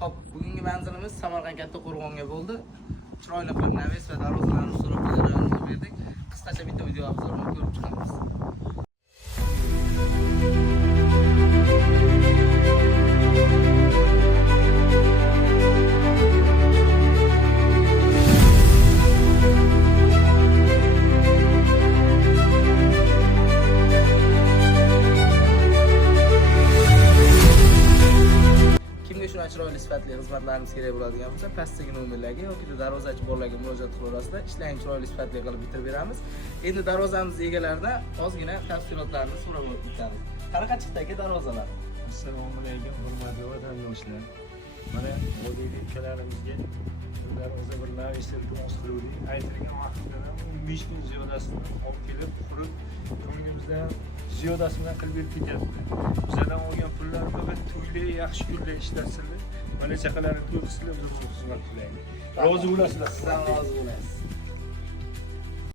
Hop, bugungi manzilimiz Samarqand Katta Qo'rg'onga bo'ldi. Chiroyli qilib naves va darvozalarni so'rab qilib berdik. Qisqacha bitta video obzorini ko'rib chiqamiz. Chiroyli sifatli xizmatlarimiz kerak bo'ladigan bo'lsa, pastdagi nomerlarga yoki darvozachi bolalarga murojaat qilaverasizlar. Ishlarni chiroyli sifatli qilib bitirib beramiz. Endi darvozamiz egalaridan ozgina tafsilotlarni so'rab o'tamiz. Qanaqa chiqdi aka darvozalar? Assalomu alaykum, hurmatli vatandoshlar. Mana model ukalarimizga darvoza bir navislar iltimos qildik. Aytilgan vaqtdan 15 kun ziyodasini olib kelib, qurib, ko'nglimizdan ziyodasi bilan qilib berib ketyapti. Bizlardan olgan pullar bilan to'ylar, yaxshi kunlar ishlatsinlar. Mana chaqalarni to'g'risida biz xizmat qilaylik. Rozi bo'lasizlar. Sizdan rozi bo'lamiz.